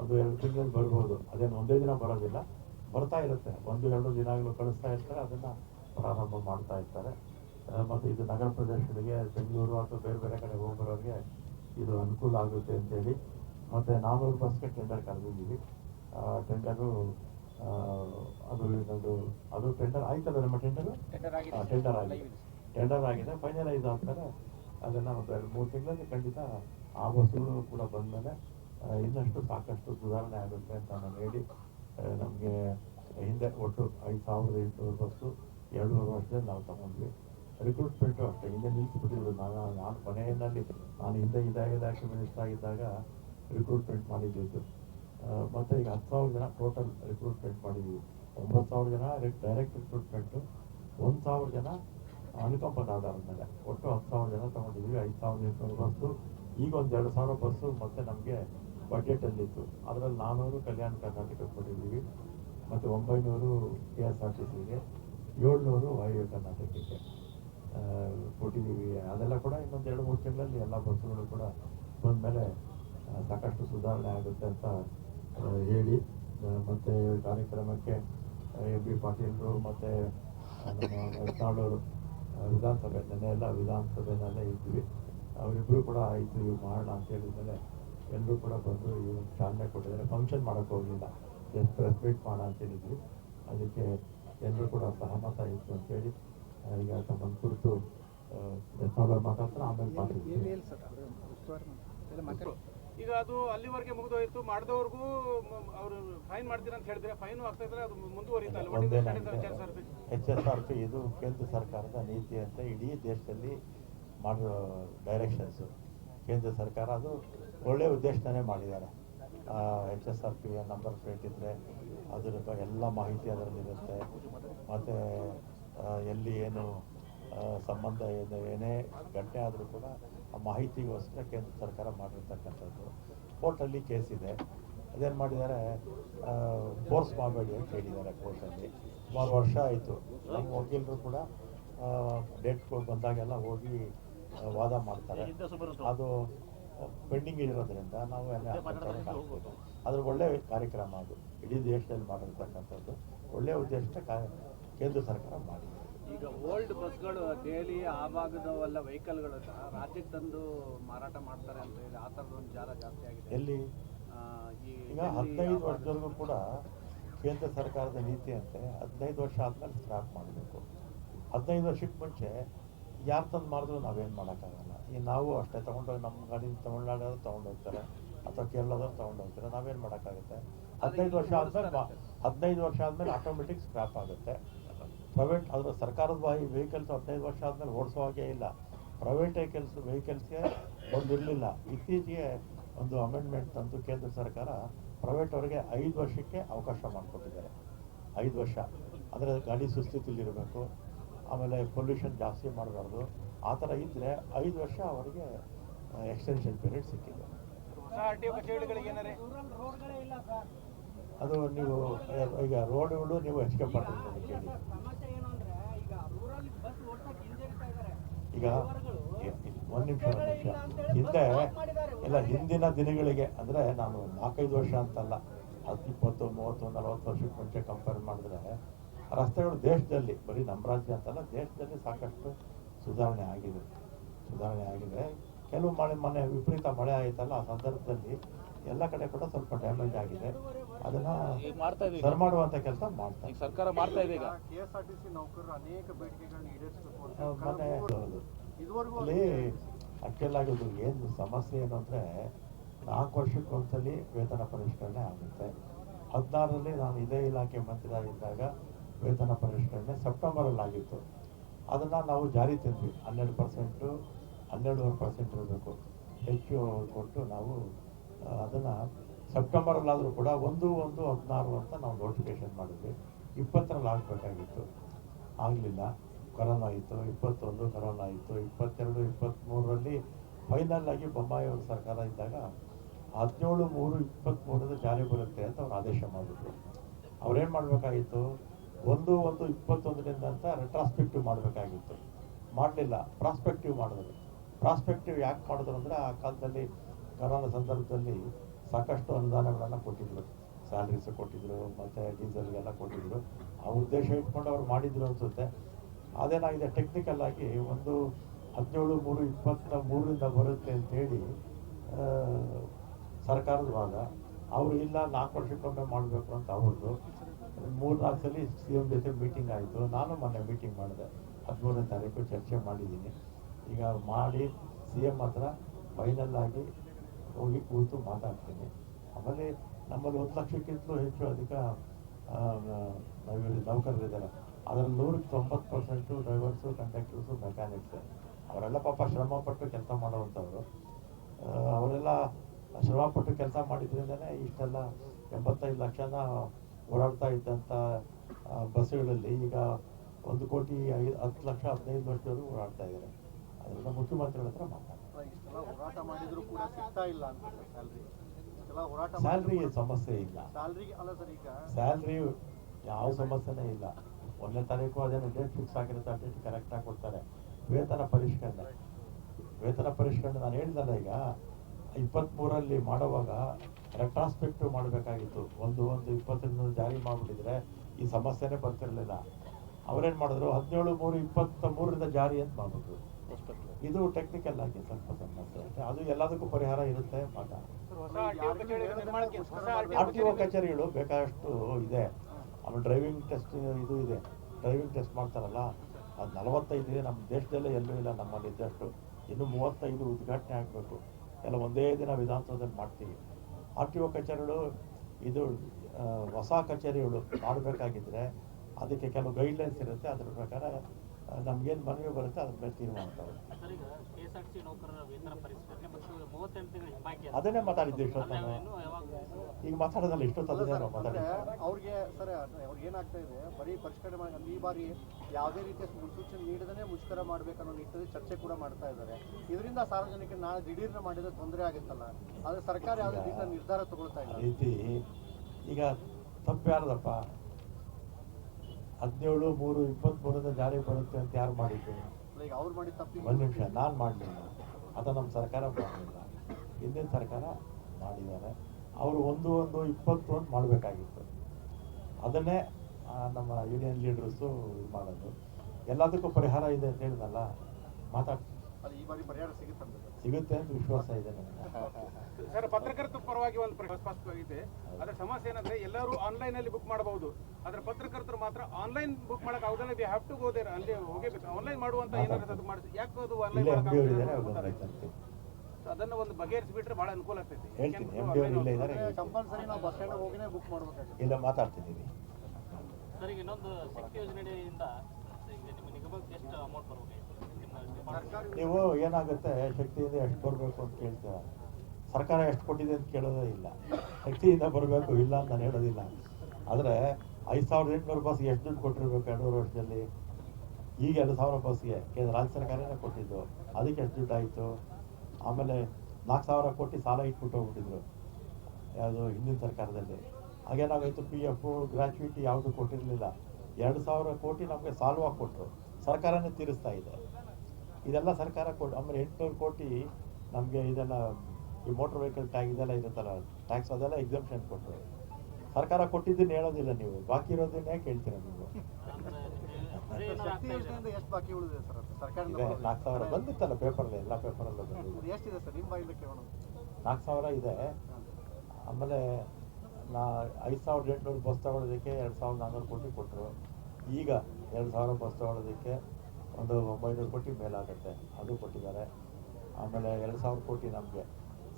ಒಂದು ಎರಡು ತಿಂಗಳಲ್ಲಿ ಬರ್ಬೋದು. ಅದೇನು ಒಂದೇ ದಿನ ಬರೋದಿಲ್ಲ. ಬರ್ತಾ ಇರುತ್ತೆ. ಒಂದು, ಎರಡು ದಿನಗಳು ಕಳಿಸ್ತಾ ಇರ್ತಾರೆ, ಅದನ್ನು ಪ್ರಾರಂಭ ಮಾಡ್ತಾ ಇರ್ತಾರೆ. ಮತ್ತು ಇದು ನಗರ ಪ್ರದೇಶಗಳಿಗೆ, ಬೆಂಗಳೂರು ಅಥವಾ ಬೇರೆ ಬೇರೆ ಕಡೆ ಹೋಗಿ ಬರೋರಿಗೆ ಇದು ಅನುಕೂಲ ಆಗುತ್ತೆ ಅಂತೇಳಿ ಮತ್ತು ನಾನೂರು ಬಸ್ಗೆ ಟೆಂಡರ್ ಕರೆದಿದ್ದೀವಿ. ಟೆಂಡರು ಅದು ಇನ್ನೊಂದು ಅದು ಟೆಂಡರ್ ಆಯ್ತಲ್ಲ ನಮ್ಮ ಟೆಂಡರು ಟೆಂಡರ್ ಆಗಿದೆ. ಟೆಂಡರ್ ಆಗಿದೆ. ಫೈನಲೈಸ್ ಆಗ್ತಾರೆ ಅದನ್ನು ಒಂದು ಎರಡು ಮೂರು ತಿಂಗಳಲ್ಲಿ ಖಂಡಿತ ಆ ಬಸ್ಸುಗಳು ಕೂಡ ಬಂದಮೇಲೆ ಇನ್ನಷ್ಟು ಸಾಕಷ್ಟು ಸುಧಾರಣೆ ಆಗುತ್ತೆ ಅಂತ ನಾನು ಹೇಳಿ ನಮಗೆ ಹಿಂದೆ ಒಟ್ಟು ಐದು ಸಾವಿರದ ಎಂಟುನೂರು ಬಸ್ಸು ಎರಡೂವರೆ ವರ್ಷದಲ್ಲಿ ನಾವು ತಗೊಂಡ್ವಿ. ರಿಕ್ರೂಟ್ಮೆಂಟು ಅಷ್ಟೇ ಹಿಂದೆ ನಿಲ್ಲಿಸ್ಬಿಟ್ಟಿದ್ರು ನಾನು ನಾನು ಕೊನೆಯಲ್ಲಿ ನಾನು ಹಿಂದೆ ಇದಾಗಿದ್ದಾಗ ಮಿನಿಸ್ಟರ್ ಆಗಿದ್ದಾಗ ರಿಕ್ರೂಟ್ಮೆಂಟ್ ಮಾಡಿದ್ದು ಮತ್ತು ಈಗ ಹತ್ತು ಸಾವಿರ ಜನ ಟೋಟಲ್ ರಿಕ್ರೂಟ್ಮೆಂಟ್ ಮಾಡಿದ್ದೀವಿ ಒಂಬತ್ತು ಸಾವಿರ ಜನ ಡೈರೆಕ್ಟ್ ರಿಕ್ರೂಟ್ಮೆಂಟು ಒಂದು ಸಾವಿರ ಜನ ಅನುಕಂಪದ ಆಧಾರದ ಮೇಲೆ. ಒಟ್ಟು ಹತ್ತು ಸಾವಿರ ಜನ ತಗೊಂಡಿದ್ದೀವಿ ಐದು ಸಾವಿರದ ಎಂಟುನೂರು ಬಸ್ಸು ಈಗ ಒಂದು ಎರಡು ಸಾವಿರ ಬಸ್ಸು ಮತ್ತೆ ನಮಗೆ ಬಜೆಟಲ್ಲಿತ್ತು ಅದರಲ್ಲಿ ನಾನ್ನೂರು ಕಲ್ಯಾಣ ಕರ್ನಾಟಕಕ್ಕೆ ಕೊಟ್ಟಿದ್ದೀವಿ. ಮತ್ತು ಒಂಬೈನೂರು ಕೆ ಎಸ್ ಆರ್ ಟಿ ಸಿಗೆ ಏಳ್ನೂರು ವಾಯವ್ಯ ಕರ್ನಾಟಕಕ್ಕೆ ಕೊಟ್ಟಿದ್ದೀವಿ. ಅದೆಲ್ಲ ಕೂಡ ಇನ್ನೊಂದು ಎರಡು ಮೂರು ತಿಂಗಳಲ್ಲಿ ಎಲ್ಲ ಬಸ್ಸುಗಳು ಕೂಡ ಬಂದಮೇಲೆ ಸಾಕಷ್ಟು ಸುಧಾರಣೆ ಆಗುತ್ತೆ ಅಂತ ಹೇಳಿ ಮತ್ತೆ ಕಾರ್ಯಕ್ರಮಕ್ಕೆ ಎ ಬಿ ಪಾಟೀಲ್ರು ಮತ್ತು ನಮ್ಮ ಯತ್ನಾಳವರು ಆ, ವಿಧಾನಸಭೆ ನೆನ್ನೆ ಎಲ್ಲ ವಿಧಾನಸಭೆನಲ್ಲೇ ಇದ್ವಿ. ಅವರಿಬ್ಬರು ಕೂಡ ಆಯಿತು ಇವು ಮಾಡೋಣ ಅಂತ ಹೇಳಿದ್ಮೇಲೆ ಎಲ್ಲರೂ ಕೂಡ ಬಂದು ಇವು ಚಾಲನೆ ಕೊಟ್ಟಿದ್ದಾರೆ. ಫಂಕ್ಷನ್ ಮಾಡೋಕ್ಕೆ ಹೋಗಲಿಲ್ಲ. ಜಸ್ಟ್ ಪ್ರೆಸ್ ಮೀಟ್ ಮಾಡೋಣ ಅಂತ ಹೇಳಿದ್ವಿ. ಅದಕ್ಕೆ ಎಲ್ಲರೂ ಕೂಡ ಸಹಮತ ಇತ್ತು ಅಂತೇಳಿ ಈಗ ತಮ್ಮನ್ನು ಕುರಿತು ಯತ್ನಾಳವ್ರು ಮಾತಾಡ್ತಾರೆ ಆಮೇಲೆ ಪಾಟೀಲ್ ಈಗ ಅದು ಅಲ್ಲಿವರೆಗೆ ಮುಗಿದೋಯ್ತು. ಮಾಡಿದವ್ರಿಗೂ ಅವರು ಫೈನ್ ಮಾಡ್ತೀರಾ ಅಂತ ಹೇಳಿದ್ರೆ ಫೈನ್ ಆಗ್ತಾ ಇದ್ರೆ ಅದು ಮುಂದುವರಿತಾ ಇಲ್ಲ ಒಟ್ಟಿಗೆ sir H S R P ಇದು ಕೇಂದ್ರ ಸರ್ಕಾರದ ನೀತಿ ಅಂತ ಇಡೀ ದೇಶದಲ್ಲಿ ಮಾಡೋ ಡೈರೆಕ್ಷನ್ಸು ಕೇಂದ್ರ ಸರ್ಕಾರ ಅದು ಒಳ್ಳೆಯ ಉದ್ದೇಶನೇ ಮಾಡಿದ್ದಾರೆ. H S R P number plate ಇದ್ದರೆ ಅದರ ಎಲ್ಲ ಮಾಹಿತಿ ಅದರಲ್ಲಿರುತ್ತೆ. ಮತ್ತು ಎಲ್ಲಿ ಏನು ಸಂಬಂಧ ಏನು, ಏನೇ ಘಟನೆ ಆದರೂ ಕೂಡ ಆ ಮಾಹಿತಿಗೋಸ್ಕರ ಕೇಂದ್ರ ಸರ್ಕಾರ ಮಾಡಿರ್ತಕ್ಕಂಥದ್ದು. ಕೋರ್ಟಲ್ಲಿ ಕೇಸ್ ಇದೆ. ಅದೇನು ಮಾಡಿದ್ದಾರೆ? ಫೋರ್ಸ್ ಮಾಡಬೇಡಿ ಅಂತ ಹೇಳಿದ್ದಾರೆ ಕೋರ್ಟಲ್ಲಿ. ಸುಮಾರು ವರ್ಷ ಆಯಿತು. ನಮ್ಮ ವಕೀಲರು ಕೂಡ ಡೇಟ್ ಬಂದಾಗೆಲ್ಲ ಹೋಗಿ ವಾದ ಮಾಡ್ತಾರೆ. ಅದು ಪೆಂಡಿಂಗ್ ಇರೋದ್ರಿಂದ ನಾವು ಎಲ್ಲ ಅದ್ರ ಒಳ್ಳೆ ಕಾರ್ಯಕ್ರಮ ಅದು. ಇಡೀ ದೇಶದಲ್ಲಿ ಮಾಡಿರ್ತಕ್ಕಂಥದ್ದು. ಒಳ್ಳೆಯ ಉದ್ದೇಶ ಕೇಂದ್ರ ಸರ್ಕಾರ ಮಾಡಿದೆ. ಈಗ ಓಲ್ಡ್ ಬಸ್ಗಳು ದೆಹಲಿ ಆ ಭಾಗದವೆಲ್ಲ ವೆಹಿಕಲ್ಗಳು ರಾಜ್ಯಕ್ಕೆ ತಂದು ಮಾರಾಟ ಮಾಡ್ತಾರೆ ಅಂತ ಹೇಳಿ ಆ ಥರದ ಒಂದು ಜಾಲ ಜಾಸ್ತಿ ಆಗಿದೆ. ಎಲ್ಲಿ? ಈಗ ಹದಿನೈದು ವರ್ಷದವರೆಗೂ ಕೂಡ ಕೇಂದ್ರ ಸರ್ಕಾರದ ನೀತಿ ಅಂತೆ ಹದಿನೈದು ವರ್ಷ ಆದ್ಮೇಲೆ ಸ್ಕ್ರಾಪ್ ಮಾಡಬೇಕು. ಹದಿನೈದು ವರ್ಷಕ್ಕೆ ಮುಂಚೆ ಯಾರು ತಂದು ಮಾಡಿದ್ರು ನಾವೇನು ಮಾಡೋಕ್ಕಾಗಲ್ಲ. ಈಗ ನಾವು ಅಷ್ಟೇ ತೊಗೊಂಡೋಗಿ ನಮ್ಮ ಗಾಡಿ ತಮಿಳ್ನಾಡವ್ರು ತೊಗೊಂಡೋಗ್ತಾರೆ ಅಥವಾ ಕೇರಳದವ್ರು ತೊಗೊಂಡೋಗ್ತಾರೆ ನಾವೇನು ಮಾಡೋಕ್ಕಾಗುತ್ತೆ? ಹದಿನೈದು ವರ್ಷ ಆದ್ಮೇಲೆ ಹದಿನೈದು ವರ್ಷ ಆದ್ಮೇಲೆ ಆಟೋಮೆಟಿಕ್ ಸ್ಕ್ರಾಪ್ ಆಗುತ್ತೆ. ಪ್ರೈವೇಟ್ ಅದರ ಸರ್ಕಾರದ ಬಾಯಿ ವೆಹಿಕಲ್ಸ್ ಹದಿನೈದು ವರ್ಷ ಆದಮೇಲೆ ಓಡಿಸೋ ಹಾಗೆ ಇಲ್ಲ. ಪ್ರೈವೇಟ್ ವೆಹಿಕಲ್ಸ್ ವೆಹಿಕಲ್ಸ್ಗೆ ಒಂದು ಇರಲಿಲ್ಲ. ಇತ್ತೀಚೆಗೆ ಒಂದು ಅಮೆಂಡ್ಮೆಂಟ್ ತಂದು ಕೇಂದ್ರ ಸರ್ಕಾರ ಪ್ರೈವೇಟ್ ಅವರಿಗೆ ಐದು ವರ್ಷಕ್ಕೆ ಅವಕಾಶ ಮಾಡಿಕೊಟ್ಟಿದ್ದಾರೆ. ಐದು ವರ್ಷ. ಅಂದರೆ ಗಾಡಿ ಸುಸ್ಥಿತಿಲಿರಬೇಕು ಆಮೇಲೆ ಪೊಲ್ಯೂಷನ್ ಜಾಸ್ತಿ ಮಾಡಬಾರ್ದು. ಆ ಥರ ಇದ್ದರೆ ಐದು ವರ್ಷ ಅವರಿಗೆ ಎಕ್ಸ್ಟೆನ್ಷನ್ ಪೀರಿಯಡ್ ಸಿಕ್ಕಿದೆ. ಅದು ನೀವು ಈಗ ರೋಡ್ಗಳು ನೀವು ಹೆಚ್ಚಿಗೆ ಕೇಳಿ. ಈಗ ಒಂದು ನಿಮಿಷ ಒಂದು ನಿಮಿಷ. ಹಿಂದೆ ಇಲ್ಲ ಹಿಂದಿನ ದಿನಗಳಿಗೆ ಅಂದರೆ ನಾನು ನಾಲ್ಕೈದು ವರ್ಷ ಅಂತಲ್ಲ, ಹತ್ತು, ಇಪ್ಪತ್ತು, ಮೂವತ್ತು, ನಲವತ್ತು ವರ್ಷಕ್ಕೆ ಮುಂಚೆ ಕಂಪೇರ್ ಮಾಡಿದ್ರೆ ರಸ್ತೆಗಳು ದೇಶದಲ್ಲಿ, ಬರೀ ನಮ್ಮ ರಾಜ್ಯ ಅಂತಲ್ಲ, ದೇಶದಲ್ಲಿ ಸಾಕಷ್ಟು ಸುಧಾರಣೆ ಆಗಿದೆ. ಸುಧಾರಣೆ ಆಗಿದೆ. ಕೆಲವು ಮಳೆ, ಮೊನ್ನೆ ವಿಪರೀತ ಮಳೆ ಆಯಿತಲ್ಲ, ಆ ಸಂದರ್ಭದಲ್ಲಿ ಎಲ್ಲ ಕಡೆ ಕೂಡ ಸ್ವಲ್ಪ ಡ್ಯಾಮೇಜ್ ಆಗಿದೆ. ಅದನ್ನ ಸರ್ ಮಾಡ್ತಾ ಇದೀವಿ ಸರಿ ಮಾಡುವಂತ ಕೆಲಸ ಮಾಡ್ತಾರೆ ಸರ್ಕಾರ ಮಾಡ್ತಾ ಇದೆ ಈಗ. K S R T C ನೌಕರರು ಅನೇಕ ಬೇಡಿಕೆಗಳನ್ನ ಈಡೇರಿಸಬೇಕು ಆಗೋದು ಏನು ಸಮಸ್ಯೆ ಏನು ಅಂದರೆ ನಾಲ್ಕು ವರ್ಷಕ್ಕೊಂದ್ಸಲಿ ವೇತನ ಪರಿಷ್ಕರಣೆ ಆಗುತ್ತೆ. ಹದಿನಾರರಲ್ಲಿ ನಾನು ಇದೇ ಇಲಾಖೆ ಮಂತ್ರಿ ಆಗಿದ್ದಾಗ ವೇತನ ಪರಿಷ್ಕರಣೆ ಸೆಪ್ಟೆಂಬರಲ್ಲಿ ಆಗಿತ್ತು. ಅದನ್ನ ನಾವು ಜಾರಿ ತಂದ್ವಿ. ಹನ್ನೆರಡು ಪರ್ಸೆಂಟು ಹನ್ನೆರಡೂವರೆ ಪರ್ಸೆಂಟ್ ಇರಬೇಕು. ಹೆಚ್ಚು ಕೊಟ್ಟು ನಾವು ಅದನ್ನ ಸೆಪ್ಟೆಂಬರಲ್ಲಾದರೂ ಕೂಡ ಒಂದು ಒಂದು ಹದಿನಾರು ಅಂತ ನಾವು ನೋಟಿಫಿಕೇಶನ್ ಮಾಡಿದ್ವಿ. ಇಪ್ಪತ್ತರಲ್ಲಿ ಆಗಬೇಕಾಗಿತ್ತು. ಆಗಲಿಲ್ಲ. ಕರೋನಾ ಇತ್ತು, ಇಪ್ಪತ್ತೊಂದು ಕರೋನಾ ಇತ್ತು, ಇಪ್ಪತ್ತೆರಡು, ಇಪ್ಪತ್ತ್ಮೂರರಲ್ಲಿ ಫೈನಲ್ ಆಗಿ ಬೊಂಬಾಯಿ ಅವ್ರ ಸರ್ಕಾರ ಇದ್ದಾಗ ಹದಿನೇಳು, ಮೂರು, ಇಪ್ಪತ್ತ್ಮೂರರಿಂದ ಜಾರಿ ಬರುತ್ತೆ ಅಂತ ಅವ್ರು ಆದೇಶ ಮಾಡಿದ್ರು. ಅವ್ರೇನು ಮಾಡಬೇಕಾಗಿತ್ತು? ಒಂದು ಒಂದು, ಇಪ್ಪತ್ತೊಂದರಿಂದ ಅಂತ ರೆಟ್ರಾಸ್ಪೆಕ್ಟಿವ್ ಮಾಡಬೇಕಾಗಿತ್ತು. ಮಾಡಲಿಲ್ಲ. ಪ್ರಾಸ್ಪೆಕ್ಟಿವ್ ಮಾಡಿದ್ರು. ಪ್ರಾಸ್ಪೆಕ್ಟಿವ್ ಯಾಕೆ ಮಾಡಿದ್ರು ಅಂದರೆ ಆ ಕಾಲದಲ್ಲಿ ಕೊರೋನಾ ಸಂದರ್ಭದಲ್ಲಿ ಸಾಕಷ್ಟು ಅನುದಾನಗಳನ್ನು ಕೊಟ್ಟಿದ್ರು. ಸ್ಯಾಲ್ರೀಸ್ ಕೊಟ್ಟಿದ್ರು, ಮತ್ತು ಡೀಸೆಲ್ಗೆಲ್ಲ ಕೊಟ್ಟಿದ್ರು. ಆ ಉದ್ದೇಶ ಇಟ್ಕೊಂಡು ಅವ್ರು ಮಾಡಿದ್ರು ಅನ್ಸುತ್ತೆ. ಅದೇನಾಗಿದೆ ಟೆಕ್ನಿಕಲ್ ಆಗಿ ಒಂದು ಹದಿನೇಳು, ಮೂರು, ಇಪ್ಪತ್ತ ಮೂರರಿಂದ ಬರುತ್ತೆ ಅಂತೇಳಿ ಸರ್ಕಾರದ ವಾದ ಅವರು ಇಲ್ಲ, ನಾಲ್ಕು ವರ್ಷಕ್ಕೊಮ್ಮೆ ಮಾಡಬೇಕು ಅಂತ ಅವ್ರದ್ದು. ಮೂರು ನಾಲ್ಕು ಸಲ ಸಿ ಎಂ ಜೊತೆ ಮೀಟಿಂಗ್ ಆಯಿತು. ನಾನು ಮೊನ್ನೆ ಮೀಟಿಂಗ್ ಮಾಡಿದೆ. ಹದಿಮೂರನೇ ತಾರೀಕು ಚರ್ಚೆ ಮಾಡಿದ್ದೀನಿ. ಈಗ ಮಾಡಿ ಸಿ ಎಂ ಹತ್ರ ಫೈನಲ್ ಆಗಿ ಹೋಗಿ ಕೂತು ಮಾತಾಡ್ತೀನಿ. ಆಮೇಲೆ ನಮ್ಮಲ್ಲಿ ಒಂದು ಲಕ್ಷಕ್ಕಿಂತಲೂ ಹೆಚ್ಚು ಅಧಿಕ ನಾವಿಲ್ಲಿ ನೌಕರರಿದ್ದಾರೆ ಅದರಲ್ಲಿ ನೂರಕ್ಕೆ ತೊಂಬತ್ತು ಪರ್ಸೆಂಟು ಡ್ರೈವರ್ಸು, ಕಂಡಕ್ಟರ್ಸು, ಮೆಕ್ಯಾನಿಕ್ಸ್. ಅವರೆಲ್ಲ ಪಾಪ ಶ್ರಮ ಪಟ್ಟು ಕೆಲಸ ಮಾಡುವಂಥವ್ರು. ಅವರೆಲ್ಲ ಶ್ರಮ ಪಟ್ಟು ಕೆಲಸ ಮಾಡಿದ್ರಿಂದನೇ ಇಷ್ಟೆಲ್ಲ ಎಂಬತ್ತೈದು ಲಕ್ಷನ ಓಡಾಡ್ತಾ ಇದ್ದಂಥ ಬಸ್ಸುಗಳಲ್ಲಿ ಈಗ ಒಂದು ಕೋಟಿ ಐದು ಹತ್ತು ಲಕ್ಷ ಹದಿನೈದು ಲಕ್ಷದವರೆಗೂ ಓಡಾಡ್ತಾ ಇದ್ದಾರೆ. ಅದರಿಂದ ಮುಖ್ಯಮಂತ್ರಿಗಳ ಹತ್ರ ಮಾತಾಡ್ತಾರೆ ಹೋರಾಟ ಮಾಡಿದ್ರು ಕೂಡ ಸಿಗ್ತಾ ಇಲ್ಲ ಅಂತ ಸ್ಯಾಲ್ರಿ. ಇಷ್ಟೆಲ್ಲ ಹೋರಾಟ ಸ್ಯಾಲ್ರಿ ಸಮಸ್ಯೆ ಇಲ್ಲ. ಸ್ಯಾಲ್ರಿಗೆ ಅಲ್ಲ ಸರ್ ಈಗ. ಸ್ಯಾಲ್ರಿ ಯಾವ ಸಮಸ್ಯೆನೇ ಇಲ್ಲ. ಒಂದನೇ ತಾರೀಕು ಅದೇನು ಡೇಟ್ ಫಿಕ್ಸ್ ಆಗಿರುತ್ತೆ ಆ ಡೇಟ್ ಕರೆಕ್ಟಾಗಿ ಕೊಡ್ತಾರೆ. ವೇತನ ಪರಿಷ್ಕರಣೆ. ವೇತನ ಪರಿಷ್ಕರಣೆ ನಾನು ಹೇಳಿದಲ್ಲ ಈಗ ಇಪ್ಪತ್ತ್ಮೂರಲ್ಲಿ ಮಾಡುವಾಗ ರೆಟ್ರಾಸ್ಪೆಕ್ಟಿವ್ ಮಾಡಬೇಕಾಗಿತ್ತು. ಒಂದು ಒಂದು ಇಪ್ಪತ್ತರಿಂದ ಜಾರಿ ಮಾಡಿಬಿಟ್ಟಿದ್ರೆ ಈ ಸಮಸ್ಯೆನೇ ಬರ್ತಿರಲಿಲ್ಲ. ಅವ್ರೇನು ಮಾಡಿದ್ರು? ಹದಿನೇಳು ಮೂರು ಇಪ್ಪತ್ತ ಮೂರರಿಂದ ಜಾರಿ ಅಂತ ಮಾಡಿದ್ರು ಇದು ಟೆಕ್ನಿಕಲ್ ಆಗಿ ಸ್ವಲ್ಪ ಸಮಸ್ಯೆ ಅದು ಎಲ್ಲದಕ್ಕೂ ಪರಿಹಾರ ಇರುತ್ತೆ ಪಾಠ. ಆರ್ ಟಿ ಒ ಕಚೇರಿಗಳು ಬೇಕಾದಷ್ಟು ಇದೆ. ಆಮೇಲೆ ಡ್ರೈವಿಂಗ್ ಟೆಸ್ಟ್ ಇದು ಇದೆ. ಡ್ರೈವಿಂಗ್ ಟೆಸ್ಟ್ ಮಾಡ್ತಾರಲ್ಲ ಅದು ನಲವತ್ತೈದು ಇದೆ. ನಮ್ಮ ದೇಶದಲ್ಲೇ ಎಲ್ಲೂ ಇಲ್ಲ ನಮ್ಮಲ್ಲಿ ಇದ್ದಷ್ಟು. ಇನ್ನು ಮೂವತ್ತೈದು ಉದ್ಘಾಟನೆ ಆಗಬೇಕು. ಎಲ್ಲ ಒಂದೇ ದಿನ ವಿಧಾನಸೌಧದಲ್ಲಿ ಮಾಡ್ತೀವಿ. ಆರ್ ಟಿ ಒ ಕಚೇರಿಗಳು ಇದು ಹೊಸ ಕಚೇರಿಗಳು ಮಾಡಬೇಕಾಗಿದ್ದರೆ ಅದಕ್ಕೆ ಕೆಲವು ಗೈಡ್ಲೈನ್ಸ್ ಇರುತ್ತೆ. ಅದ್ರ ಪ್ರಕಾರ ನಮ್ಗೇನು ಮನವಿ ಬರುತ್ತೆ ಅದ್ರ ಮೇಲೆ ತೀರ್ಮಾನ ತಗೊಳ್ತೀವಿ ಅದನ್ನೇ ಮಾತಾಡಿದ್ದೆ ಇಷ್ಟೊತ್ತು ಈಗ ಮಾತಾಡೋದಲ್ಲ ಇಷ್ಟೊತ್ತು ಅದನ್ನೇ ನಾವು ಮಾತಾಡಿದ್ದೆ. ಅವ್ರಿಗೆ ಸರ್ ಅವ್ರಿಗೆ ಏನಾಗ್ತಾ ಇದೆ ಬರೀ ಪರಿಷ್ಕರಣೆ ಮಾಡಿ ಈ ಬಾರಿ ಯಾವುದೇ ರೀತಿಯ ಮುನ್ಸೂಚನೆ ನೀಡದೇ ಮುಷ್ಕರ ಮಾಡ್ಬೇಕನ್ನೋ ನಿಟ್ಟಿನಲ್ಲಿ ಚರ್ಚೆ ಕೂಡ ಮಾಡ್ತಾ ಇದ್ದಾರೆ. ಇದರಿಂದ ಸಾರ್ವಜನಿಕರು ನಾಳೆ ದಿಢೀರ್ನ ಮಾಡಿದ್ರೆ ತೊಂದರೆ ಆಗುತ್ತಲ್ಲ. ಆದ್ರೆ ಸರ್ಕಾರ ಯಾವುದೇ ರೀತಿಯ ನಿರ್ಧಾರ ತಗೊಳ್ತಾ ಇಲ್ಲ. ರೀತಿ ಈಗ ತಪ್ಪು ಯಾರ್ದಪ್ಪ? ಹದಿನೇಳು ಮೂರು ಇಪ್ಪತ್ತ್ಮೂರರಿಂದ ಜಾರಿಗೆ ಬರುತ್ತೆ ಅಂತ ಯಾರು ಮಾಡಿದ್ದು ಒಂದು ನಿಮಿಷ ನಾನು ಮಾಡಲಿಲ್ಲ. ಅದು ನಮ್ಮ ಸರ್ಕಾರ ಮಾಡಲಿಲ್ಲ. ಹಿಂದಿನ ಸರ್ಕಾರ ಮಾಡಿದ್ದಾರೆ. ಅವರು ಒಂದು ಒಂದು ಇಪ್ಪತ್ತು ಅಂತ ಮಾಡಬೇಕಾಗಿತ್ತು. ಅದನ್ನೇ ನಮ್ಮ ಯೂನಿಯನ್ ಲೀಡರ್ಸು ಇದು ಮಾಡೋದು. ಎಲ್ಲದಕ್ಕೂ ಪರಿಹಾರ ಇದೆ ಅಂತ ಹೇಳಿದಲ್ಲ ಮಾತಾಡ್ತೀನಿ ಅದು ಈ ಬಾರಿ ಪರಿಹಾರ ಸಿಗುತ್ತಂತ. ಸಿಗುತ್ತೆ ಅಂತ ವಿಶ್ವಾಸ ಇದೆ ನನಗೆ. ಸರ್ ಪತ್ರಕರ್ತರ ಪರವಾಗಿ ಒಂದು ಸ್ಪಷ್ಟವಾಗಿದೆ ಇದೆ. ಅದರ ಸಮಸ್ಯೆ ಏನಂದ್ರೆ ಎಲ್ಲರೂ ಆನ್ಲೈನ್ ಅಲ್ಲಿ ಬುಕ್ ಮಾಡಬಹುದು. ಆದ್ರೆ ಪತ್ರಕರ್ತರು ಮಾತ್ರ ಆನ್ಲೈನ್ ಬುಕ್ ಮಾಡಕ್ ಆಗುದಿಲ್ಲ. They have to go there ಅಲ್ಲಿ ಹೋಗಬೇಕು. ಆನ್ಲೈನ್ ಮಾಡುವಂತ ಏನಾದ್ರು ಅದು ಮಾಡಿ ಯಾಕೆ ಅದು ಆನ್ಲೈನ್ ಅದನ್ನ ಒಂದು ಬಗೆಹರಿಸಿಬಿಟ್ರೆ ಬಹಳ ಅನುಕೂಲ ಆಗ್ತೈತಿ. ಕಂಪಲ್ಸರಿ ನಾವು ಬಸ್ ಸ್ಟ್ಯಾಂಡ್ ಹೋಗಿನೇ ಬುಕ್ ಮಾಡ್ಬೇಕಾಗುತ್ತೆ. ಇಲ್ಲ ಮಾತಾಡ್ತಿದ್ದೀವಿ. ಸರ್ ಈಗ ಇನ್ನೊಂದು ಶಕ್ತಿ ಯೋಜನೆಯಿಂದ ನಿಮಗೆ ಎಷ್ಟು ಅಮೌಂಟ್ ನೀವು ಏನಾಗುತ್ತೆ ಶಕ್ತಿಯಿಂದ ಎಷ್ಟು ಬರಬೇಕು ಅಂತ ಕೇಳ್ತೀರ? ಸರ್ಕಾರ ಎಷ್ಟು ಕೊಟ್ಟಿದೆ ಅಂತ ಕೇಳೋದೇ ಇಲ್ಲ. ಶಕ್ತಿಯಿಂದ ಬರಬೇಕು, ಇಲ್ಲ ಅಂತ ನಾನು ಹೇಳೋದಿಲ್ಲ. ಆದರೆ ಐದು ಸಾವಿರದ ಎಂಟುನೂರು ಬಸ್ಗೆ ಎಷ್ಟು ದುಡ್ಡು ಕೊಟ್ಟಿರಬೇಕು ಎರಡೂವರೆ ವರ್ಷದಲ್ಲಿ? ಈಗ ಎರಡು ಸಾವಿರ ಬಸ್ಗೆ ಕೇಂದ್ರ ರಾಜ್ಯ ಸರ್ಕಾರನೇ ಕೊಟ್ಟಿದ್ದು, ಅದಕ್ಕೆ ಎಷ್ಟು ದುಡ್ಡು ಆಯಿತು? ಆಮೇಲೆ ನಾಲ್ಕು ಸಾವಿರ ಕೋಟಿ ಸಾಲ ಇಟ್ಬಿಟ್ಟು ಹೋಗ್ಬಿಟ್ಟಿದ್ರು, ಯಾವುದು ಹಿಂದಿನ ಸರ್ಕಾರದಲ್ಲಿ. ಹಾಗೇನಾಗೋಯ್ತು? ಪಿ ಎಫ್ ಗ್ರ್ಯಾಚುಯಿಟಿ ಯಾವುದು ಕೊಟ್ಟಿರಲಿಲ್ಲ. ಎರಡು ಸಾವಿರ ಕೋಟಿ ನಮಗೆ ಸಾಲವಾಗಿ ಕೊಟ್ಟರು. ಸರ್ಕಾರನೇ ತೀರಿಸ್ತಾ ಇದೆ. ಇದೆಲ್ಲ ಸರ್ಕಾರ ಕೊಟ್ಟು, ಆಮೇಲೆ ಎಂಟುನೂರು ಕೋಟಿ ನಮಗೆ ಇದೆಲ್ಲ ಈ ಮೋಟರ್ ವೆಹಿಕಲ್ ಟ್ಯಾಕ್ಸ್ ಇದೆಲ್ಲ ಇರುತ್ತಲ್ಲ ಟ್ಯಾಕ್ಸ್ ಅದೆಲ್ಲ ಎಕ್ಸಾಮ್ಷನ್ ಕೊಟ್ಟರು ಸರ್ಕಾರ ಕೊಟ್ಟಿದ್ದನ್ನು ಹೇಳೋದಿಲ್ಲ ನೀವು ಬಾಕಿ ಇರೋದನ್ನೇ ಕೇಳ್ತೀರ ನೀವು? ನಾಲ್ಕು ಸಾವಿರ ಬಂದಿತ್ತಲ್ಲ ಪೇಪರಲ್ಲಿ ಎಲ್ಲ ಪೇಪರಲ್ಲೂ ಬಂದಿದೆ ನಾಲ್ಕು ಸಾವಿರ ಇದೆ. ಆಮೇಲೆ ನಾ ಐದು ಸಾವಿರದ ಎಂಟುನೂರು ಬಸ್ ತಗೊಳ್ಳೋದಕ್ಕೆ ಎರಡು ಸಾವಿರದ ನಾನ್ನೂರು ಕೋಟಿ ಕೊಟ್ಟರು ಈಗ ಎರಡು ಸಾವಿರ ಬಸ್ ತಗೊಳ್ಳೋದಕ್ಕೆ ಒಂದು ಒಂಬೈನೂರು ಕೋಟಿ ಮೇಲಾಗುತ್ತೆ ಅದು ಕೊಟ್ಟಿದ್ದಾರೆ. ಆಮೇಲೆ ಎರಡು ಸಾವಿರ ಕೋಟಿ ನಮಗೆ.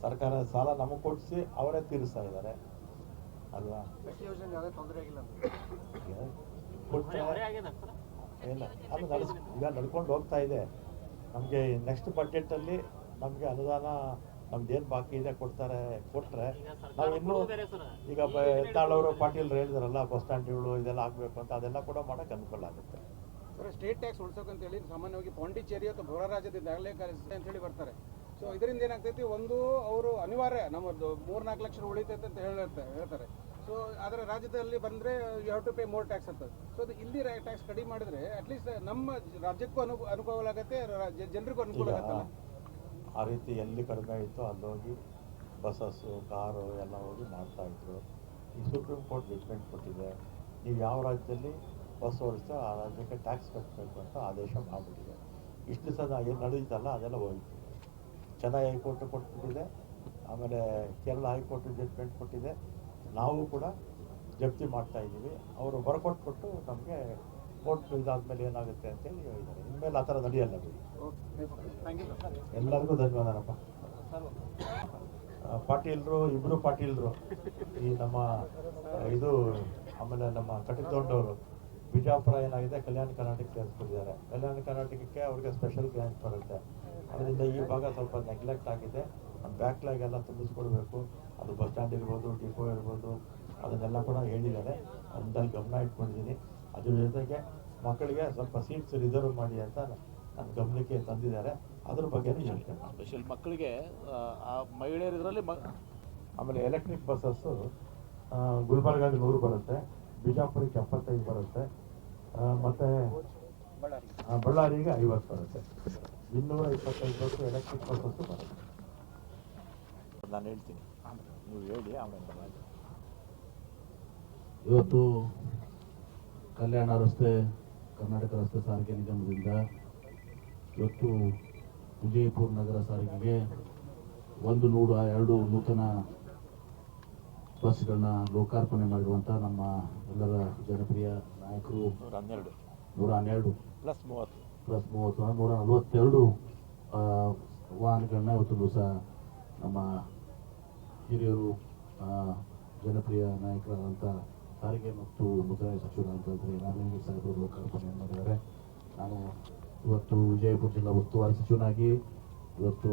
ಸರ್ಕಾರ ಸಾಲ ನಮಗೆ ಕೊಡಿಸಿ ಅವರೇ ತೀರಿಸ್ತಾ ಇದ್ದಾರೆ. ಅಲ್ವಾ? ಇಲ್ಲ ಅದು ನಡೆಸ್ ಈಗ ನಡ್ಕೊಂಡು ಹೋಗ್ತಾ ಇದೆ. ನಮಗೆ ನೆಕ್ಸ್ಟ್ ಬಡ್ಜೆಟಲ್ಲಿ ನಮಗೆ ಅನುದಾನ ನಮ್ದು ಏನು ಬಾಕಿ ಇದೆ ಕೊಡ್ತಾರೆ ಕೊಟ್ಟರೆ ನಾವು ಇನ್ನೂ ಈಗ ಎತ್ತಾಳವರು ಪಾಟೀಲ್ ಹೇಳಿದಾರಲ್ಲ ಬಸ್ ಸ್ಟ್ಯಾಂಡ್ಗಳು ಇದೆಲ್ಲ ಆಗಬೇಕು ಅಂತ ಅದೆಲ್ಲ ಕೂಡ ಮಾಡೋಕ್ಕೆ ಅನುಕೂಲ ಆಗುತ್ತೆ. ಸ್ಟೇಟ್ ಟ್ಯಾಕ್ಸ್ ಉಳಿಸೋಕಂತೇಳಿ ಸಾಮಾನ್ಯವಾಗಿ ಪಾಂಡಿಚೇರಿ ಅಥವಾ ಹೊರ ರಾಜ್ಯದಿಂದ ಆಗಲೇ ಅಂತ ಹೇಳಿ ಬರ್ತಾರೆ. ಸೊ ಇದರಿಂದ ಏನಾಗ್ತೈತಿ ಒಂದು ಅವರು ಅನಿವಾರ್ಯ ನಮ್ಮದು ಮೂರ್ನಾಲ್ಕು ಲಕ್ಷ ಉಳಿತೈತೆ ಅಂತ ಹೇಳಿರ್ತಾರೆ ಹೇಳ್ತಾರೆ. ಸೊ ಆದರೆ ರಾಜ್ಯದಲ್ಲಿ ಬಂದರೆ you have to pay more tax ಅಂತ. ಸೊ ಅದು ಇಲ್ಲಿ ಟ್ಯಾಕ್ಸ್ ಕಡಿಮೆ ಮಾಡಿದ್ರೆ ಅಟ್ಲೀಸ್ಟ್ ನಮ್ಮ ರಾಜ್ಯಕ್ಕೂ ಅನು ಅನುಕೂಲ ಆಗತ್ತೆ ಜನರಿಗೂ ಅನುಕೂಲ ಆಗತ್ತಲ್ಲ. ಆ ರೀತಿ ಎಲ್ಲಿ ಕಡಿಮೆ ಇತ್ತು ಅಲ್ಲಿ ಹೋಗಿ ಬಸ್ಸಸ್ಸು ಕಾರು ಎಲ್ಲ ಹೋಗಿ ಮಾಡ್ತಾ ಇದ್ರು. ಈ ಸುಪ್ರೀಂ ಕೋರ್ಟ್ ಜಜ್ಮೆಂಟ್ ಕೊಟ್ಟಿದೆ. ನೀವು ಯಾವ ರಾಜ್ಯದಲ್ಲಿ ಬಸ್ ಓಡಿಸ್ತೋ ಆ ರಾಜ್ಯಕ್ಕೆ ಟ್ಯಾಕ್ಸ್ ಕಟ್ಟಬೇಕು ಅಂತ ಆದೇಶ ಮಾಡಿಬಿಟ್ಟಿದೆ. ಇಷ್ಟು ದಿವಸ ಏನು ನಡೆಯುತ್ತಲ್ಲ ಅದೆಲ್ಲ ಹೋಯ್ತು. ಚೆನ್ನೈ ಹೈಕೋರ್ಟ್ ಕೊಟ್ಟಿದೆ ಆಮೇಲೆ ಕೇರಳ ಹೈಕೋರ್ಟ್ ಜಡ್ಜ್ಮೆಂಟ್ ಕೊಟ್ಟಿದೆ. ನಾವು ಕೂಡ ಜಪ್ತಿ ಮಾಡ್ತಾ ಇದ್ದೀವಿ. ಅವರು ಬರ್ಕೊಟ್ಬಿಟ್ಟು ನಮಗೆ ಕೋರ್ಟ್ ಇದಾದ್ಮೇಲೆ ಏನಾಗುತ್ತೆ ಅಂತೇಳಿ ಹೇಳಿದ್ದಾರೆ. ಇನ್ಮೇಲೆ ಆ ಥರ ನಡೆಯಲ್ಲ ಎಲ್ಲರಿಗೂ ಧನ್ಯವಾದನಪ್ಪ ಪಾಟೀಲ್ರು ಇಬ್ರು ಪಾಟೀಲ್ರು ಈ ನಮ್ಮ ಇದು ಆಮೇಲೆ ನಮ್ಮ ಕಟಕ್ದೊಂಡವರು ಬಿಜಾಪುರ ಏನಾಗಿದೆ? ಕಲ್ಯಾಣ ಕರ್ನಾಟಕ ಸೇರಿಸ್ಕೊಂಡಿದ್ದಾರೆ. ಕಲ್ಯಾಣ ಕರ್ನಾಟಕಕ್ಕೆ ಅವ್ರಿಗೆ ಸ್ಪೆಷಲ್ ಗ್ರಾಂಟ್ ಬರುತ್ತೆ. ಅದರಿಂದ ಈ ಭಾಗ ಸ್ವಲ್ಪ ನೆಗ್ಲೆಕ್ಟ್ ಆಗಿದೆ. ಬ್ಯಾಕ್ಲಾಗ್ ಎಲ್ಲ ತುಂಬಿಸ್ಕೊಡ್ಬೇಕು. ಅದು ಬಸ್ ಸ್ಟ್ಯಾಂಡ್ ಇರ್ಬೋದು ಡಿಪೋ ಇರ್ಬೋದು ಅದನ್ನೆಲ್ಲ ಕೂಡ ಹೇಳಿದ್ದಾರೆ. ಅದರಲ್ಲಿ ಗಮನ ಇಟ್ಕೊಂಡಿದ್ದೀನಿ. ಅದ್ರ ಜೊತೆಗೆ ಮಕ್ಕಳಿಗೆ ಸ್ವಲ್ಪ ಸೀಟ್ಸ್ ರಿಸರ್ವ್ ಮಾಡಿ ಅಂತ ನನ್ನ ಗಮನಕ್ಕೆ ತಂದಿದ್ದಾರೆ. ಅದ್ರ ಬಗ್ಗೆ ಸ್ಪೆಷಲ್ ಮಕ್ಕಳಿಗೆ ಆ ಮಹಿಳೆಯರು ಇದರಲ್ಲಿ ಆಮೇಲೆ ಎಲೆಕ್ಟ್ರಿಕ್ ಬಸ್ಸಸ್ಸು ಗುಲ್ಬರ್ಗಾಗೆ ನೂರು ಬರುತ್ತೆ ಬಿಜಾಪುರಕ್ಕೆ ಎಪ್ಪತ್ತೈದು ಬರುತ್ತೆ ಮತ್ತೆ ಬಳ್ಳಾರಿಗೆ ಐವತ್ತು ಬರುತ್ತೆ. ಇನ್ನೂರ ಇಪ್ಪತ್ತೈದು ವರ್ಷ ಎಲೆಕ್ಟ್ರಿಕ್ ಬಸ್ಸು ಬರುತ್ತೆ ನಾನು ಹೇಳ್ತೀನಿ ನೀವು ಹೇಳಿ ಆಮೇಲೆ ಇವತ್ತು ಕಲ್ಯಾಣ ರಸ್ತೆ ಕರ್ನಾಟಕ ರಸ್ತೆ ಸಾರಿಗೆ ನಿಗಮದಿಂದ ಇವತ್ತು ವಿಜಯಪುರ ನಗರ ಸಾರಿಗೆಗೆ ಒಂದು ನೂರ ಎರಡು ನೂತನ ಬಸ್ಗಳನ್ನ ಲೋಕಾರ್ಪಣೆ ಮಾಡಿರುವಂಥ ನಮ್ಮ ಎಲ್ಲರ ಜನಪ್ರಿಯ ನಾಯಕರು. ನೂರ ಹನ್ನೆರಡು. ನೂರ ಹನ್ನೆರಡು. ಪ್ಲಸ್ ಮೂವತ್ತು. ಪ್ಲಸ್ ಮೂವತ್ತು ನೂರ ನಲವತ್ತೆರಡು ವಾಹನಗಳನ್ನ ಇವತ್ತು ದಿವಸ ನಮ್ಮ ಹಿರಿಯರು ಜನಪ್ರಿಯ ನಾಯಕರಾದಂಥ ಸಾರಿಗೆ ಮತ್ತು ಮುದ್ರಾಯ ಸಚಿವರಾದಂಥ ನಾರಾಯಣ ಸಾಹೇಬರು ಲೋಕಾರ್ಪಣೆ ಮಾಡಿದ್ದಾರೆ. ನಾನು ಇವತ್ತು ವಿಜಯಪುರ ಜಿಲ್ಲಾ ಉಸ್ತುವಾರಿ ಸಚಿವನಾಗಿ, ಇವತ್ತು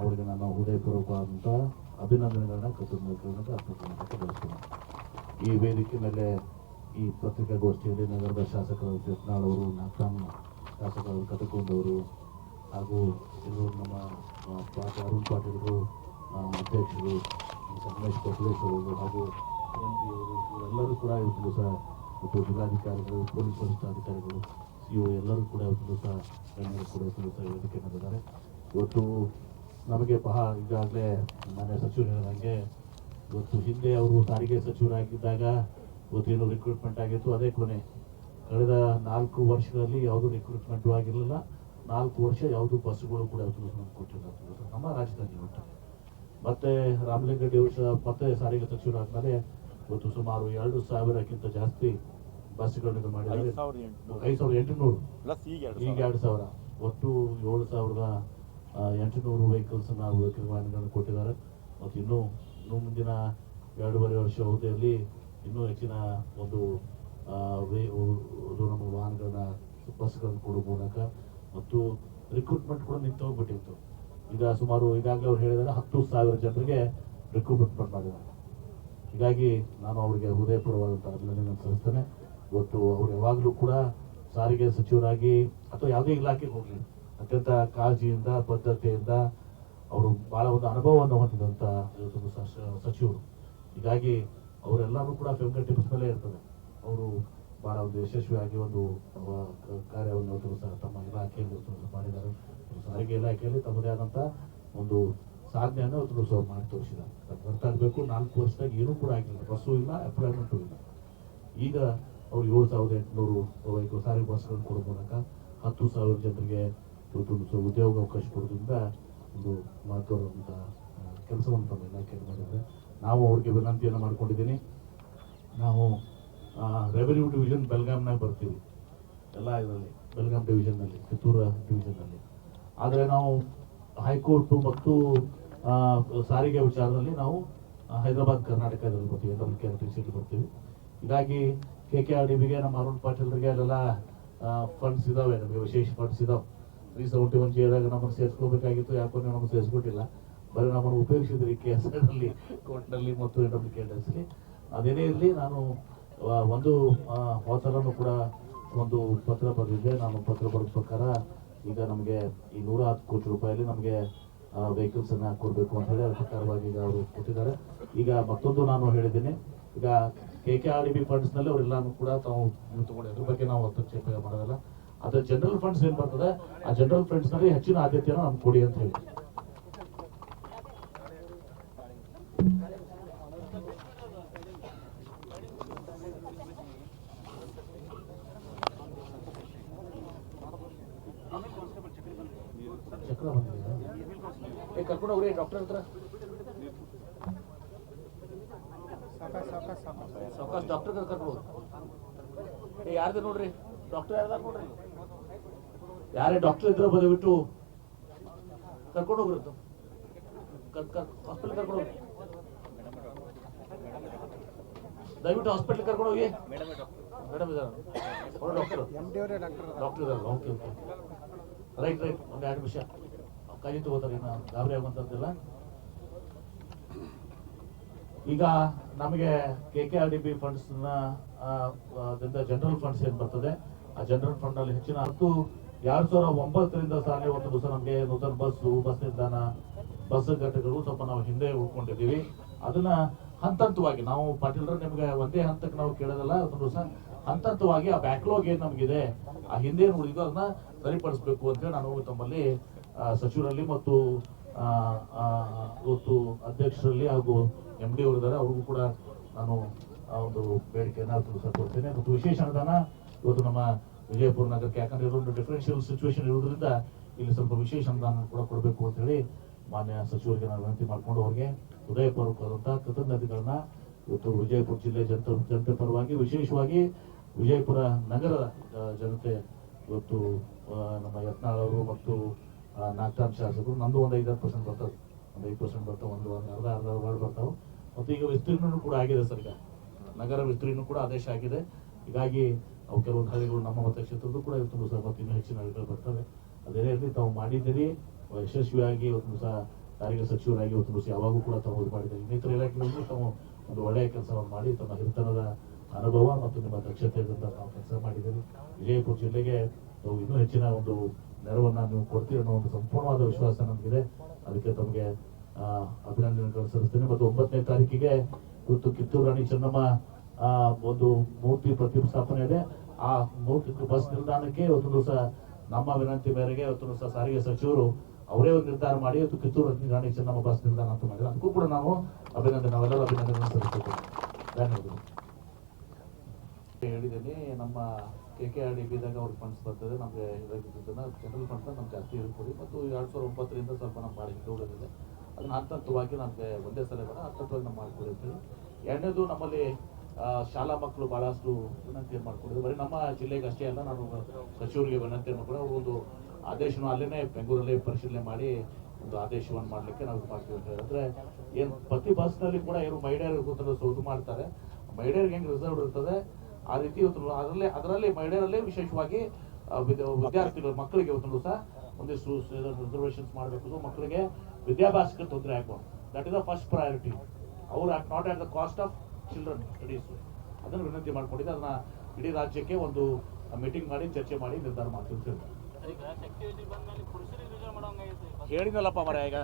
ಅವರಿಗೆ ನಾನು ಹೃದಯಪೂರ್ವಕವಾದಂಥ ಅಭಿನಂದನೆಗಳನ್ನ, ಕೃತಜ್ಞತೆಗಳನ್ನ ಅರ್ಪಿಸಬೇಕು ಬಯಸ್ತೇನೆ ಈ ವೇದಿಕೆ ಮೇಲೆ ಈ ಪತ್ರಿಕಾಗೋಷ್ಠಿಯಲ್ಲಿ ನಗರದ ಶಾಸಕರು ಯತ್ನಾಳ್ ಅವರು ನಾಗ್ತಾನ್ ಶಾಸಕರು ಕಟಕೊಂಡವರು ಹಾಗೂ ಇನ್ನು ನಮ್ಮ ಅರುಣ್ ಪಾಟೀಲ್ರು ಅಧ್ಯಕ್ಷರು ಸಂಗಮೇಶ್ ಕೊಟ್ಲೇಶ್ ಅವರು ಹಾಗೂ ಅವರು ಇವರೆಲ್ಲರೂ ಕೂಡ ಇವತ್ತು ದಿವಸ ಮತ್ತು ಜಿಲ್ಲಾಧಿಕಾರಿಗಳು, ಪೊಲೀಸ್ ವರಿಷ್ಠಾಧಿಕಾರಿಗಳು ಸಿ ಒ ಎಲ್ಲರೂ ಕೂಡ ಇವತ್ತು ದಿವಸ ಗಣ್ಯರು ಕೂಡ ಇವತ್ತು ದಿವಸ ವೇದಿಕೆ ಮಾಡಿದ್ದಾರೆ ಇವತ್ತು ನಮಗೆ ಪಹ ಈಗಾಗಲೇ ಮಾನ್ಯ ಸಚಿವರು ಹೇಳಿದಂಗೆ ಇವತ್ತು ಹಿಂದೆ ಅವರು ಸಾರಿಗೆ ಸಚಿವರಾಗಿದ್ದಾಗ ಇವತ್ತೇನು ರಿಕ್ರೂಟ್ಮೆಂಟ್ ಆಗಿತ್ತು, ಅದೇ ಕೊನೆ ಕಳೆದ ನಾಲ್ಕು ವರ್ಷಗಳಲ್ಲಿ ಯಾವುದು ರಿಕ್ರೂಟ್ಮೆಂಟು ಆಗಿರಲಿಲ್ಲ. ನಾಲ್ಕು ವರ್ಷ ಯಾವುದು ಬಸ್ಸುಗಳು ಕೂಡ ರಿಕ್ರೂಟ್ಮೆಂಟ್ ಕೊಟ್ಟಿಲ್ಲ. ನಮ್ಮ ರಾಜ್ಯದಲ್ಲಿ ಮತ್ತು ಮತ್ತೆ ರಾಮಲಿಂಗಡ್ಡಿ ಅವರು ಮತ್ತೆ ಸಾರಿಗೆ ಸಚಿವರಾದ್ಮೇಲೆ ಇವತ್ತು ಸುಮಾರು ಎರಡು ಸಾವಿರಕ್ಕಿಂತ ಜಾಸ್ತಿ ಬಸ್ಗಳನ್ನು ಇದು ಮಾಡಿದ್ದಾರೆ. ಐದು ಸಾವಿರದ ಎಂಟುನೂರು. ಈಗ ಎರಡು ಸಾವಿರ. ಒಟ್ಟು ಏಳು ಸಾವಿರದ ಎಂಟುನೂರು ವೆಹಿಕಲ್ಸ್ ನಾವು ವಾಹನಗಳನ್ನು ಕೊಟ್ಟಿದ್ದಾರೆ. ಮತ್ತು ಇನ್ನೂ ಇನ್ನೂ ಮುಂದಿನ ಎರಡೂವರೆ ವರ್ಷ ಅವಧಿಯಲ್ಲಿ ಇನ್ನೂ ಹೆಚ್ಚಿನ ಒಂದು ಬಸ್ಗಳನ್ನು ಕೊಡುವ ಮೂಲಕ ಮತ್ತು ರಿಕ್ರೂಟ್ಮೆಂಟ್ ಕೂಡ ನಿಂತು ಹೋಗ್ಬಿಟ್ಟಿತ್ತು ಈಗ ಸುಮಾರು ಈಗಾಗಲೇ ಅವ್ರು ಹೇಳಿದಾಗ ಹತ್ತು ಸಾವಿರ ಜನರಿಗೆ ರಿಕ್ರೂಟ್ಮೆಂಟ್ ಮಾಡಿದ್ದಾರೆ. ಹೀಗಾಗಿ ನಾನು ಅವರಿಗೆ ಹೃದಯಪೂರ್ವವಾದಂಥ ಅಭಿನಂದನೆ ಸಲ್ಲಿಸ್ತೇನೆ. ಇವತ್ತು ಅವರು ಯಾವಾಗಲೂ ಕೂಡ ಸಾರಿಗೆ ಸಚಿವರಾಗಿ ಅಥವಾ ಯಾವುದೇ ಇಲಾಖೆಗೆ ಹೋಗಲಿ, ಅತ್ಯಂತ ಕಾಳಜಿಯಿಂದ, ಬದ್ಧತೆಯಿಂದ ಅವರು ಭಾಳ ಒಂದು ಅನುಭವವನ್ನು ಹೊಂದಿದಂಥ ಇವತ್ತು ಸಚಿವರು. ಹೀಗಾಗಿ ಅವರೆಲ್ಲರೂ ಕೂಡ ಫೆಮ್ಗನ್ ಟಿಪ್ಸ್ ಮೇಲೆ ಇರ್ತದೆ. ಅವರು ಬಹಳ ಒಂದು ಯಶಸ್ವಿಯಾಗಿ ಒಂದು ಕಾರ್ಯವನ್ನು ಇವತ್ತು ಸಹ ತಮ್ಮ ಇಲಾಖೆಯಲ್ಲಿ ಮಾಡಿದ್ದಾರೆ. ಸಾರಿಗೆ ಇಲಾಖೆಯಲ್ಲಿ ತಮ್ಮದೇ ಆದಂಥ ಒಂದು ಸಾಧನೆಯನ್ನು ಅವರು ಸಹ ಅವ್ರು ಮಾಡಿ ತೋರಿಸಿದ್ದಾರೆ. ಬರ್ತಾ ಇರಬೇಕು ನಾಲ್ಕು ವರ್ಷದಾಗ ಏನೂ ಕೂಡ ಆಗಿಲ್ಲ. ಬಸ್ಸು ಇಲ್ಲ ಎಂಪ್ಲಾಯ್ಮೆಂಟು ಇಲ್ಲ. ಈಗ ಅವ್ರು ಏಳು ಸಾವಿರದ ಎಂಟುನೂರು ವೆಹಿಕಲ್ ಸಾರಿಗೆ ಬಸ್ಗಳನ್ನು ಕೊಡೋ ಮೂಲಕ ಹತ್ತು ಸಾವಿರ ಜನರಿಗೆ ಒಂದು ಉದ್ಯೋಗ ಅವಕಾಶ ಕೊಡೋದ್ರಿಂದ ಒಂದು ಮಹತ್ವವಾದಂಥ ಕೆಲಸವನ್ನು ತಮ್ಮ ಇಲಾಖೆಯಲ್ಲಿ ಮಾಡಿದ್ದಾರೆ. ನಾವು ಅವ್ರಿಗೆ ವಿನಂತಿಯನ್ನು ಮಾಡ್ಕೊಂಡಿದ್ದೀನಿ. ನಾವು ರೆವೆನ್ಯೂ ಡಿವಿಷನ್ ಬೆಲ್ಗಾಮ್ನಾಗ ಬರ್ತೀವಿ. ಎಲ್ಲ ಇದರಲ್ಲಿ. ಬೆಲ್ಗಾಮ್ ಡಿವಿಷನ್ನಲ್ಲಿ ಕಿತ್ತೂರು ಡಿವಿಷನ್ನಲ್ಲಿ ಆದರೆ ನಾವು ಹೈಕೋರ್ಟು ಮತ್ತು ಸಾರಿಗೆ ವಿಚಾರದಲ್ಲಿ ನಾವು ಹೈದರಾಬಾದ್ ಕರ್ನಾಟಕದಲ್ಲಿ ಬರ್ತೀವಿ ಅಂತ ಮುಖ್ಯ ಸಿಟಿ ಬರ್ತೀವಿ ಹೀಗಾಗಿ ಕೆ ಕೆ ಆರ್ ಡಿ ಬಿಗೆ ನಮ್ಮ ಅರುಣ್ ಪಾಟೀಲ್ರಿಗೆ ಅಲ್ಲೆಲ್ಲ ಫಂಡ್ಸ್ ಇದಾವೆ ನಮಗೆ ವಿಶೇಷ ಫಂಡ್ಸ್ ಇದಾವೆ. ತ್ರೀ ಸೆವೆಂಟಿ ಒನ್ ಜಿಯಾದಾಗ ನಮ್ಮನ್ನು ಸೇರಿಸ್ಕೋಬೇಕಾಗಿತ್ತು ಯಾಕೋ ನೀವು ನಮಗೆ ಸೇರಿಸ್ಕೊಟ್ಟಿಲ್ಲ. ಬರೀ ನಮ್ಮನ್ನು ಉಪಯೋಗಿಸಿದ್ರಿ ಕೆ ಎಸ್ನಲ್ಲಿ ಕೋರ್ಟ್ನಲ್ಲಿ ಮತ್ತು ಎನ್ ಡಬ್ಲ್ಯೂ ಕೆ ಅದೇನೇ ಇರಲಿ ನಾನು ಒಂದು ಆ, ಕೂಡ ಒಂದು ಪತ್ರ ಬರೆದಿದೆ. ನಾನು ಪತ್ರ ಬರೆದ ಪ್ರಕಾರ ಈಗ ನಮಗೆ ಈ ನೂರ ಹತ್ತು ಕೋಟಿ ರೂಪಾಯಲ್ಲಿ ನಮಗೆ ವೆಹಿಕಲ್ಸ್ ಅನ್ನ ಕೊಡಬೇಕು ಅಂತ ಹೇಳಿ ಅದ್ರ ಪ್ರಕಾರವಾಗಿ ಈಗ ಅವರು ಕೊಟ್ಟಿದ್ದಾರೆ. ಈಗ ಮತ್ತೊಂದು ನಾನು ಹೇಳಿದ್ದೀನಿ. ಈಗ K K R D B ಫಂಡ್ಸ್ನಲ್ಲಿ ಅವರೆಲ್ಲಾನು ಕೂಡ ತಾವು ತಗೊಂಡು ಅದ್ರ ಬಗ್ಗೆ ನಾವು ಹಸ್ತಕ್ಷೇಪ ಮಾಡೋದಲ್ಲ. ಅದರ ಜನರಲ್ ಫಂಡ್ಸ್ ಏನ್ ಬರ್ತದೆ? ಆ ಜನರಲ್ ಫಂಡ್ಸ್ನಲ್ಲಿ ಹೆಚ್ಚಿನ ಆದ್ಯತೆಯನ್ನು ನಮ್ಗೆ ಕೊಡಿ ಅಂತ ಹೇಳಿ ಚಕ್ರ ಬಂದಿದೆ ಏ ಕರ್ಕೊಂಡು ಹೋಗ್ರಿ ಡಾಕ್ಟರ್ ಹತ್ರ ಸಾವಕಾಶ ಡಾಕ್ಟರ್ ಕರ್ಕೊಂಡು ಹೋಗ್ರಿ ಏ ಯಾರ್ದು ನೋಡ್ರಿ ಡಾಕ್ಟರ್ ಯಾರ್ದಾರ ನೋಡ್ರಿ ಯಾರೇ ಡಾಕ್ಟರ್ ಇದ್ರೆ ಬಂದುಬಿಟ್ಟು ಕರ್ಕೊಂಡು ಹೋಗ್ರಿ ಅಂತ. ಕರ್ ಕರ್ ಹಾಸ್ಪಿಟಲ್ ಕರ್ಕೊಂಡು ಹೋಗಿ. ದಯವಿಟ್ಟು ಹಾಸ್ಪಿಟಲ್ ಕರ್ಕೊಂಡು ಹೋಗಿ. ಮೇಡಮ್ ಇದ್ದಾರೆ ಡಾಕ್ಟರ್ ಡಾಕ್ಟರ್ ಇದಾರಲ್ಲ ಓಕೆ ಓಕೆ ರೈಟ್ ರೈಟ್ ಒಂದು ಎರಡು ನಿಮಿಷ. ಕೈ ತಗೋತಾರೆ ಇನ್ನು. ಗಾಬರಿ ಆಗುವಂಥದ್ದಿಲ್ಲ ಈಗ ನಮಗೆ K K R D B ಫಂಡ್ಸ್ನ general funds ಏನು ಬರ್ತದೆ? ಆ ಜನರಲ್ ಫಂಡ್ ಅಲ್ಲಿ ಹೆಚ್ಚಿನ ಹತ್ತು ಎರಡ್ ಸಾವಿರದ ಒಂಬತ್ತರಿಂದ ಸಾಲಿ ಒಂದು ಬಸ್ ನಮಗೆ ನೂತನ ಬಸ್ಸು ಬಸ್ ನಿಲ್ದಾಣ, ಬಸ್ ಘಟಕಗಳು ಸ್ವಲ್ಪ ನಾವು ಹಿಂದೆ ಉಳ್ಕೊಂಡಿದ್ದೀವಿ. ಅದನ್ನ ಹಂತ ಹಂತವಾಗಿ ನಾವು ಪಾಟೀಲ್ರ ನಿಮ್ಗೆ ಒಂದೇ ಹಂತಕ್ಕೆ ನಾವು ಕೇಳೋದಲ್ಲ ದಿವಸ ಹಂತ ಹಂತವಾಗಿ ಆ ಬ್ಯಾಕ್ಲಾಗ್ ಏನ್ ನಮಗಿದೆ, ಆ ಹಿಂದೆ ಉಳಿದಿದ್ದು ಅದನ್ನ ಸರಿಪಡಿಸ್ಬೇಕು ಅಂತೇಳಿ ನಾನು ತಮ್ಮಲ್ಲಿ ಸಚಿವರಲ್ಲಿ ಮತ್ತು ಇವತ್ತು ಅಧ್ಯಕ್ಷರಲ್ಲಿ ಹಾಗೂ ಎಂ ಡಿ ಅವರಿದ್ದಾರೆ ಅವ್ರಿಗೂ ಕೂಡ ನಾನು ಒಂದು ಬೇಡಿಕೆಯನ್ನ ಕೊಡ್ತೇನೆ. ಮತ್ತು ವಿಶೇಷ ಅನುದಾನ, ಇವತ್ತು ನಮ್ಮ ವಿಜಯಪುರ ನಗರಕ್ಕೆ ಯಾಕಂದ್ರೆ ಇದೊಂದು ಡಿಫರೆನ್ಷಿಯಲ್ ಸಿಚುವೇಶನ್ ಇರೋದ್ರಿಂದ ಇಲ್ಲಿ ಸ್ವಲ್ಪ ವಿಶೇಷ ಅನುದಾನ ಕೂಡ ಕೊಡಬೇಕು ಅಂತ ಹೇಳಿ ಮಾನ್ಯ ಸಚಿವರಿಗೆ ನಾನು ವಿನಂತಿ ಮಾಡಿಕೊಂಡು ಅವ್ರಿಗೆ ಹೃದಯಪೂರ್ವಕವಾದಂತಹ ಕೃತಜ್ಞತೆಗಳನ್ನ ಇವತ್ತು ವಿಜಯಪುರ ಜಿಲ್ಲೆ ಜನತೆ ಜನತೆ ಪರವಾಗಿ, ವಿಶೇಷವಾಗಿ ವಿಜಯಪುರ ನಗರದ ಜನತೆ ಇವತ್ತು ನಮ್ಮ ಯತ್ನಾಳ್ ಅವರು ಮತ್ತು ನಾಗ್ತಾನ್ ಶಾಸಕರು ನಂದು ಒಂದು ಐದಾರು ಪರ್ಸೆಂಟ್ ಬರ್ತದೆ ಒಂದು ಐದು ಪರ್ಸೆಂಟ್ ಬರ್ತಾವೆ, ಒಂದು ಒಂದು ಅರ್ಧ ಅರ್ಧ ವಾರ್ಡ್ ಬರ್ತಾವೆ. ಮತ್ತು ಈಗ ವಿಸ್ತೀರ್ಣನೂ ಕೂಡ ಆಗಿದೆ ಸರ್ ನಗರ ವಿಸ್ತೀರ್ಣ ಕೂಡ ಆದೇಶ ಆಗಿದೆ. ಹೀಗಾಗಿ ಅವು ಕೆಲವೊಂದು ಹಳ್ಳಿಗಳು ನಮ್ಮ ಮತಕ್ಷೇತ್ರದ್ದು ಕೂಡ ಇವತ್ತು ಮತ್ತು ಇನ್ನೂ ಹೆಚ್ಚಿನ ಹಳ್ಳಿಗಳು ಬರ್ತವೆ. ಅದೇ ರೀತಿ ತಾವು ಮಾಡಿದ್ದೀರಿ, ಯಶಸ್ವಿಯಾಗಿ ಇವತ್ತು ಸಹ ಸಾರಿಗೆ ಸಚಿವರಾಗಿ ಇವತ್ತು ಸಹ ಯಾವಾಗೂ ಕೂಡ ತಾವು ಇದು ಮಾಡಿದ್ದೀರಿ. ಇನ್ನಿತರ ಇಲಾಖೆಗಳಲ್ಲಿ ತಾವು ಒಂದು ಒಳ್ಳೆಯ ಕೆಲಸವನ್ನು ಮಾಡಿ ತಮ್ಮ ಹಿರಿತನದ ಅನುಭವ ಮತ್ತು ನಿಮ್ಮ ದಕ್ಷತೆಯಿಂದ ತಾವು ಕೆಲಸ ಮಾಡಿದ್ದೀರಿ. ವಿಜಯಪುರ ಜಿಲ್ಲೆಗೆ ತಾವು ಇನ್ನೂ ಹೆಚ್ಚಿನ ಒಂದು ನೆರವನ್ನು ನೀವು ಕೊಡ್ತೀರಿ ಅನ್ನೋ ಒಂದು ಸಂಪೂರ್ಣವಾದ ವಿಶ್ವಾಸ ನಮಗಿದೆ. ಅದಕ್ಕೆ ತಮಗೆ ಅಭಿನಂದನೆಗಳು ಸಲ್ಲಿಸ್ತೇನೆ. ಮತ್ತು ಒಂಬತ್ತನೇ ತಾರೀಕಿಗೆ ಇವತ್ತು ಕಿತ್ತೂರು ರಾಣಿ ಚೆನ್ನಮ್ಮ ಒಂದು ಮೂರ್ತಿ ಪ್ರತಿಷ್ಠಾಪನೆ ಇದೆ. ಆ ಮೂರ್ತಿ ಬಸ್ ನಿಲ್ದಾಣಕ್ಕೆ ಇವತ್ತು ದಿವಸ ನಮ್ಮ ವಿನಂತಿ ಮೇರೆಗೆ ಇವತ್ತು ದಿವಸ ಸಾರಿಗೆ ಸಚಿವರು ಅವರೇ ಒಂದು ನಿರ್ಧಾರ ಮಾಡಿ ಇವತ್ತು ಕಿತ್ತೂರು ನಿಲ್ದಾಣಕ್ಕೆ ಚೆನ್ನಮ್ಮ ಬಸ್ ನಿಲ್ದಾಣ ಅಂತ ಮಾಡಿದ್ರು ಅದಕ್ಕೂ ಕೂಡ ನಾವು ಅಭಿನಂದನೆ, ನಾವೆಲ್ಲರೂ ಅಭಿನಂದನೆ ಸಲ್ಲಿಸುತ್ತೇವೆ. ಧನ್ಯವಾದಗಳು. ಹೇಳಿದ್ದೀನಿ, ನಮ್ಮ ಕೆ ಕೆ ಆರ್ ಡಿ ಬಿದಾಗ ಅವ್ರಿಗೆ ಫಂಡ್ಸ್ ಬರ್ತದೆ. ನಮಗೆ ಇದನ್ನ ಜನರಲ್ ಫಂಡ್ಸ್ ನಮ್ಗೆ ಜಾಸ್ತಿ ಹೇಳ್ಕೊಡಿ ಮತ್ತು ಎರಡು ಸಾವಿರದ ಒಂಬತ್ತರಿಂದ ಸ್ವಲ್ಪ ನಮ್ಮ ಮಾಡಿ ಉಳಿದಿದೆ ಅದನ್ನ ನಮಗೆ ಒಂದೇ ಸಲ ಬೇಡ ಹಂತ ಹಂತವಾಗಿ ನಾವು ಮಾಡ್ಕೊಡಿ ಎರಡನೇದು ನಮ್ಮಲ್ಲಿ ಶಾಲಾ ಮಕ್ಕಳು ಬಹಳಷ್ಟು ವಿನಂತಿಯನ್ನು ಮಾಡ್ಕೊಂಡಿದ್ರು ಬರೀ ನಮ್ಮ ಜಿಲ್ಲೆಗೆ ಅಷ್ಟೇ ಅಲ್ಲ, ನಾನು ಸಚಿವರಿಗೆ ವಿನಂತಿ ಮಾಡ್ಕೊಂಡು ಒಂದು ಆದೇಶನ ಅಲ್ಲೇ ಬೆಂಗಳೂರಲ್ಲೇ ಪರಿಶೀಲನೆ ಮಾಡಿ ಒಂದು ಆದೇಶವನ್ನು ಮಾಡಲಿಕ್ಕೆ ನಾವು ಇದು ಮಾಡ್ತೀವಿ ಅಂತ ಹೇಳಿದ್ರೆ, ಏನು ಪ್ರತಿ ಬಸ್ನಲ್ಲಿ ಕೂಡ ಏನು ಮಹಿಳೆಯರು ಕೂತಲು ಇದು ಮಾಡ್ತಾರೆ. ಮಹಿಳೆಯರಿಗೆ ಹೆಂಗೆ ರಿಸರ್ವ್ ಇರ್ತದೆ? ಆ ರೀತಿ ಇವತ್ತು ಅದರಲ್ಲೇ, ಅದರಲ್ಲಿ ಮಹಿಳೆಯರಲ್ಲೇ ವಿಶೇಷವಾಗಿ ವಿದ್ಯಾರ್ಥಿಗಳು, ಮಕ್ಕಳಿಗೆ ಇವತ್ತು ಸಹ ಒಂದಿಷ್ಟು ರಿಸರ್ವೇಷನ್ಸ್ ಮಾಡಬೇಕು. ಮಕ್ಕಳಿಗೆ ವಿದ್ಯಾಭ್ಯಾಸಕ್ಕೆ ತೊಂದರೆ ಆಗ್ಬಾರ್ದು. That is the first priority ಅವ್ರು not at the cost of children studies ಅದನ್ನು ವಿನಂತಿ ಮಾಡಿಕೊಂಡಿದ್ದೆ. ಅದನ್ನ ಇಡೀ ರಾಜ್ಯಕ್ಕೆ ಒಂದು ಮೀಟಿಂಗ್ ಮಾಡಿ ಚರ್ಚೆ ಮಾಡಿ ನಿರ್ಧಾರ ಮಾಡ್ತೀವಿ ಅಂತ ಹೇಳಿದ್ನಲ್ಲಪ್ಪ ಮರ ಈಗ.